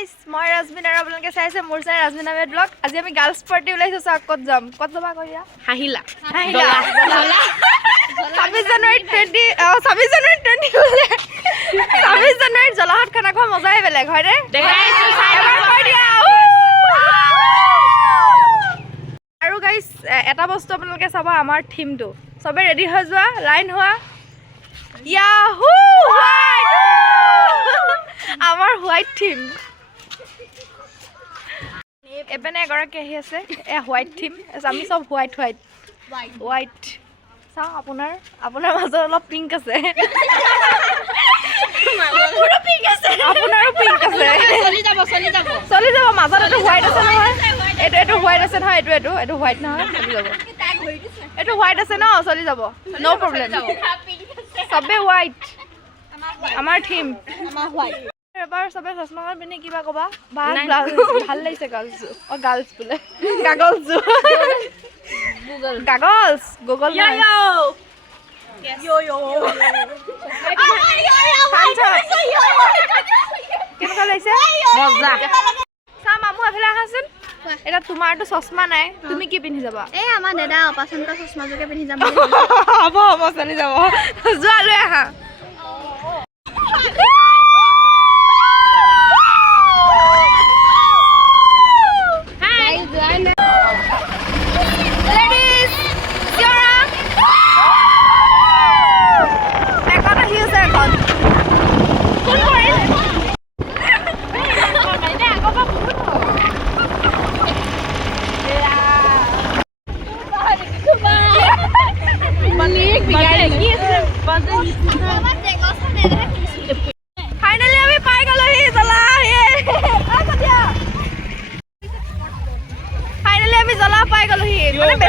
মোৰ চাই ৰাজমিনা bed blog আজি আমি গাৰ্লছ পাৰ্টি ওলাইছো চাওক ক'ত যাম? ক'ত যাবা কইয়া হাঁহিলা। আহিলা ছাব্বিছ জানুৱাৰীত টুৱেণ্টি অঁ ছাব্বিছ জানুৱাৰীত টুৱেণ্টি ছাব্বিছ জানুৱাৰীত জলাহত খানা খোৱা মজাই বেলেগ হয়নে? আছো, চাই। আৰু গাইজ এটা বস্তু আপোনালোকে চাব আমাৰ থিমটো চবে ৰেডি হৈ যোৱা লাইন হোৱা। য়াহু আমাৰ হোৱাইট থিম এপিনে এগৰাকী আহি আছে এ হোৱাইট থিম আমি চব হোৱাইট হোৱাইট হোৱাইট চাওঁ আপোনাৰ আপোনাৰ মাজত অলপ পিংক আছে। আপোনাৰো পিংক আছে। চলি যাব মাজত এইটো হোৱাইট আছে নহয়। এইটো এইটো হোৱাইট আছে নহয় এইটো এইটো এইটো হোৱাইট নহয় চলি যাব। এইটো হোৱাইট আছে ন চলি যাব। ন' প্ৰব্লেম চবে হোৱাইট আমাৰ থিম এবাৰ চবে চশমাখন পিন্ধি কিবা ক'বা বা ভালো লাগিছে গাৰ্লছযোৰ অঁ গাৰ্লছ বোলে কাগজযোৰ কাগজ গুগল। কেনেকুৱা লাগিছে চা মামু এফালে আহাচোন এতিয়া তোমাৰতো চশমা নাই তুমি কি পিন্ধি যাবা এই আমাৰ দাদা কৰা চশমাযোৰকে পিন্ধি যাম হ'ব হ'ব চলি যাব যোৱা লৈ আহা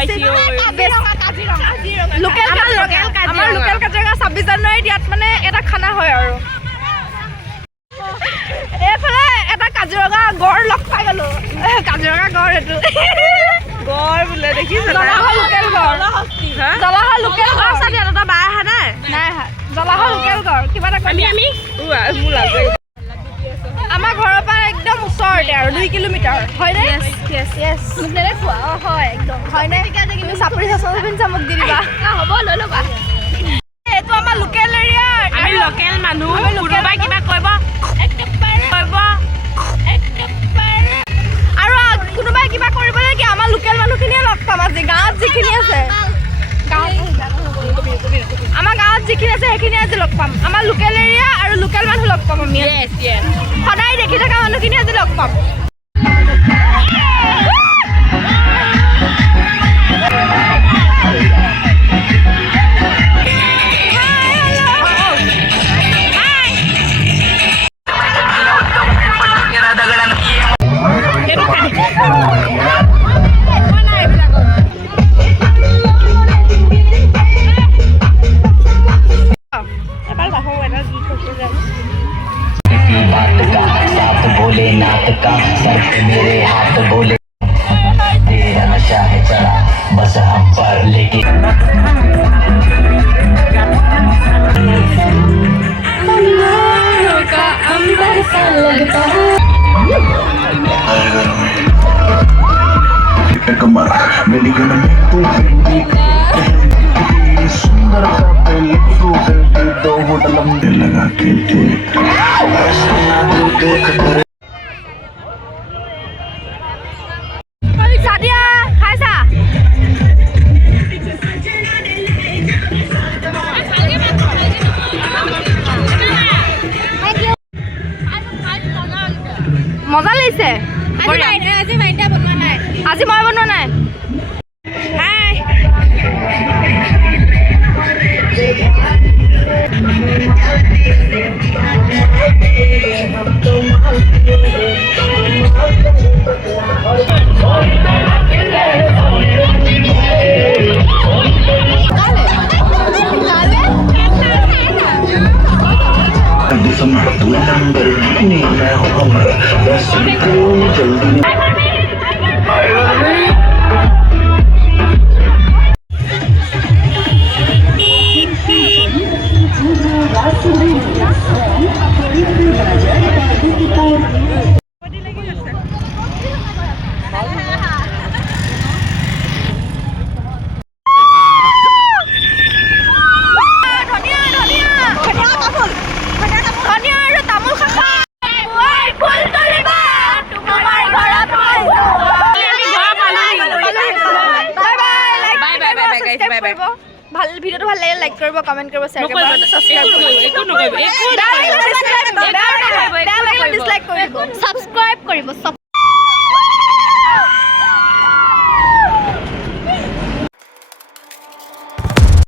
মানে বেছি লোকেল কাজিৰঙা আমাৰ লোকেল কাজিৰঙা ছাব্বিছ জানুৱাৰীত ইয়াত মানে এটা খানা হয় আৰু। এইফালে এটা কাজিৰঙা গড় লগ পাই গ'লো। কাজিৰঙা গড় এইটো। গড় বোলে দেখিছ লোকেল গড়। জলাশয় লোকেল গড়। এটা বাই অহা নাই? নাই অহা। লোকেল গড় কিবা এটা আমি আমি। মোৰ লাজ আমাৰ ঘৰৰ পৰা একদম ওচৰতে আৰু দুই কিলোমিটাৰ হয়নে অঁ হয় একদম হয়নে চাপৰি চাচনি পিন্ধিছা দি দিবা। হ'ব লৈ ল'বা। এইটো আমাৰ লোকেল এৰিয়া আমি লোকেল মানুহ লোকেল কোনোবাই কিবা কৈব কৈব আৰু কোনোবাই কিবা কৰিব নেকি? আমাৰ লোকেল মানুহখিনিয়ে লগ পাম আজি গাঁৱত যিখিনি আছে। আমাৰ গাঁৱত যিখিনি আছে সেইখিনি আজি লগ পাম। আমাৰ লোকেল এৰিয়া আৰু লোকেল মানুহ লগ পাম আমি। সদায় দেখি থকা মানুহখিনি আজি লগ পাম। भोलेनाथ का सर मेरे हाथ बोले। तेरा नशा है चढ़ा बस हम पर लेके। कमर मेरी गन में। तू सुंदर सा पहले तू बेटी दो वोट लंबे लगा के देख। মজা নাই। আজি মই বনোৱা নাই? Tiny Mel Hummer, the supreme delusion. I need. me! I love me! করব ভালো ভিডিওটো ভালো লাগিলে লাইক কৰিব কমেন্ট কৰিব শ্বেয়াৰ কৰিব সাবস্ক্রাইব কৰিব একো কৰিব সাবস্ক্রাইব কৰিব